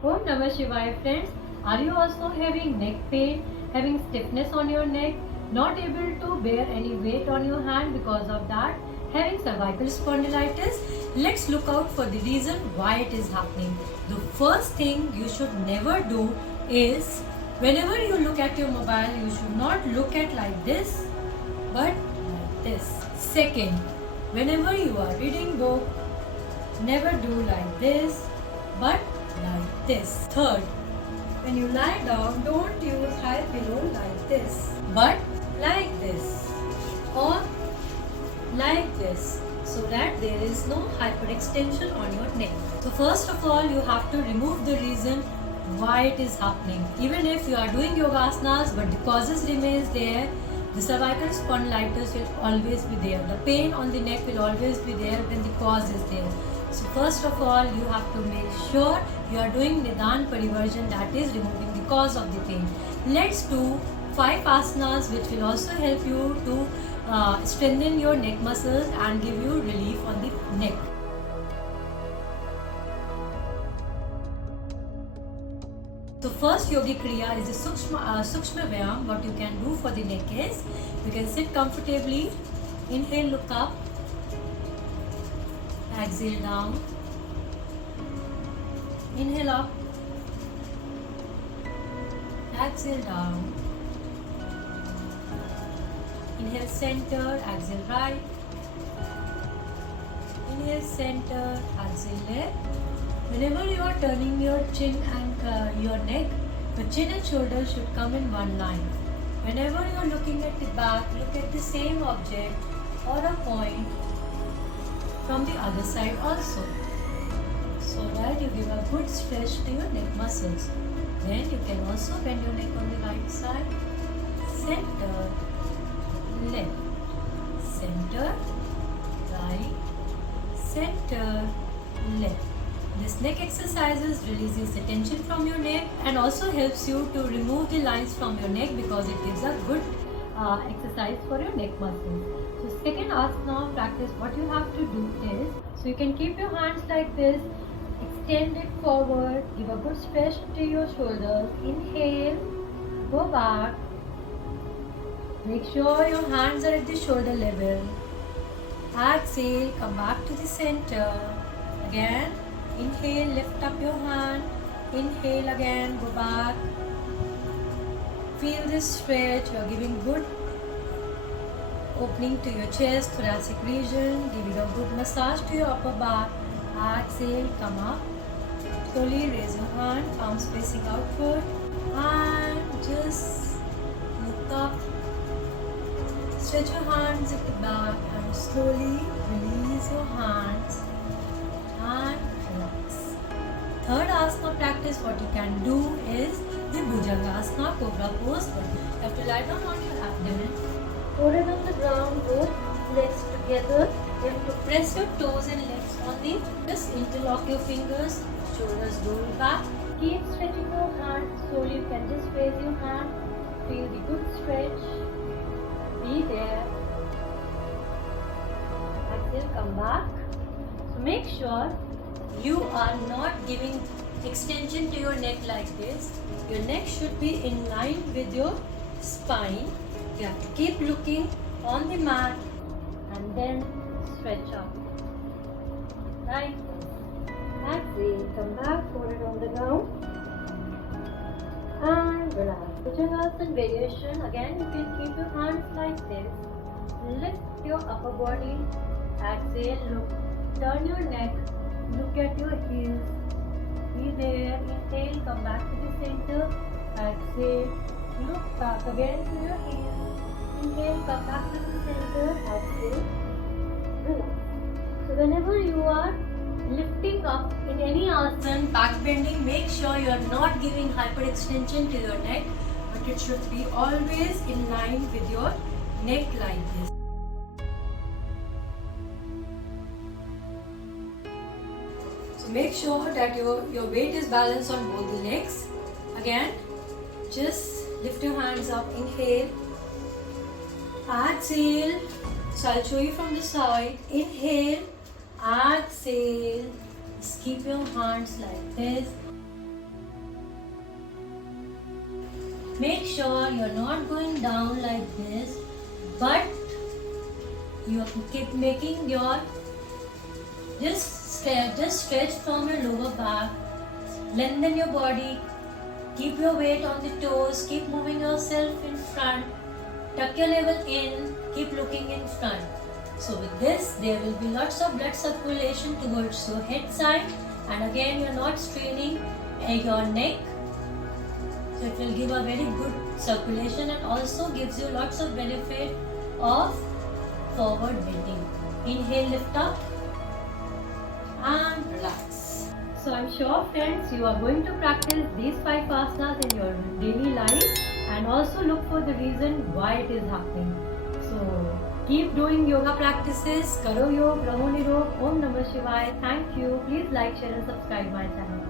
Om Namah Shivaya friends. Are you also having neck pain, having stiffness on your neck, not able to bear any weight on your hand because of that, having cervical spondylitis? Let's look out for the reason why it is happening. The first thing you should never do is whenever you look at your mobile, you should not look at like this but like this. Second, whenever you are reading book, never do like this but like this. Third, when you lie down, don't use high pillow like this, but like this or like this, so that there is no hyperextension on your neck. So first of all, you have to remove the reason why it is happening. Even if you are doing yoga asanas but the causes remains there, the cervical spondylitis will always be there. The pain on the neck will always be there when the cause is there. So first of all, you have to make sure you are doing Nidan Parivarjan, that is removing the cause of the pain. Let's do 5 asanas which will also help you to strengthen your neck muscles and give you relief on the neck. So first yogic kriya is the Sukshma Vyayam. What you can do for the neck is, you can sit comfortably, inhale, look up, exhale down, inhale up, exhale down, inhale center, exhale right, inhale center, exhale left. Whenever you are turning your chin and your neck, the chin and shoulders should come in one line. Whenever you are looking at the back, look at the same object or a point from the other side also, so that you give a good stretch to your neck muscles. Then you can also bend your neck on the right side, center, left, center, right, center, left. This neck exercises releases the tension from your neck and also helps you to remove the lines from your neck because it gives a good exercise for your neck muscles. So second asana practice, what you have to do is, so you can keep your hands like this, extend it forward, give a good stretch to your shoulders, inhale, go back, make sure your hands are at the shoulder level, exhale, come back to the center, again, inhale, lift up your hand, inhale again, go back, feel this stretch, you are giving good opening to your chest, thoracic region, giving a good massage to your upper back. Exhale, come up, slowly raise your hand, palms facing outward, and just look up, stretch your hands at the back and slowly release your hands and relax. Third asana practice, what you can do is the Bhujangasana, Cobra pose. You have to lie down on your abdomen, forehead on the ground, both legs together. You have to press your toes and legs on the, just interlock your fingers, shoulders roll back. Keep stretching your hand, slowly you can just raise your hand, feel the good stretch, be there. Exhale, come back. So make sure you are not giving extension to your neck like this. Your neck should be in line with your spine. You have to keep looking on the mat and then stretch up. Like this. Exhale, come back, forehead on the ground and relax. Bhujangasana variation. Again, you can keep your hands like this. Lift your upper body. Exhale, look. Turn your neck. Look at your heels. Be there. Inhale, come back to the center. Exhale, look back again to your heels. Inhale, come back to the center. Exhale, relax. So whenever you are lifting up in any asana, back bending, make sure you are not giving hyperextension to your neck, but it should be always in line with your neck like this. So make sure that your weight is balanced on both the legs. Again, just lift your hands up, inhale, exhale. So I'll show you from the side. Inhale, exhale. Just keep your hands like this. Make sure you're not going down like this, but you keep making your just stretch from your lower back, lengthen your body, keep your weight on the toes, keep moving yourself in front, tuck your navel in, keep looking in front. So with this, there will be lots of blood circulation towards your head side, and again you're not straining your neck. So it will give a very good circulation and also gives you lots of benefit of forward bending. Inhale, lift up and relax. So I'm sure friends, you are going to practice these 5 asanas in your daily life and also look for the reason why it is happening. So keep doing yoga practices. Karo Yog, Raho Nirog, Om Namah Shivaya. Thank you. Please like, share and subscribe my channel.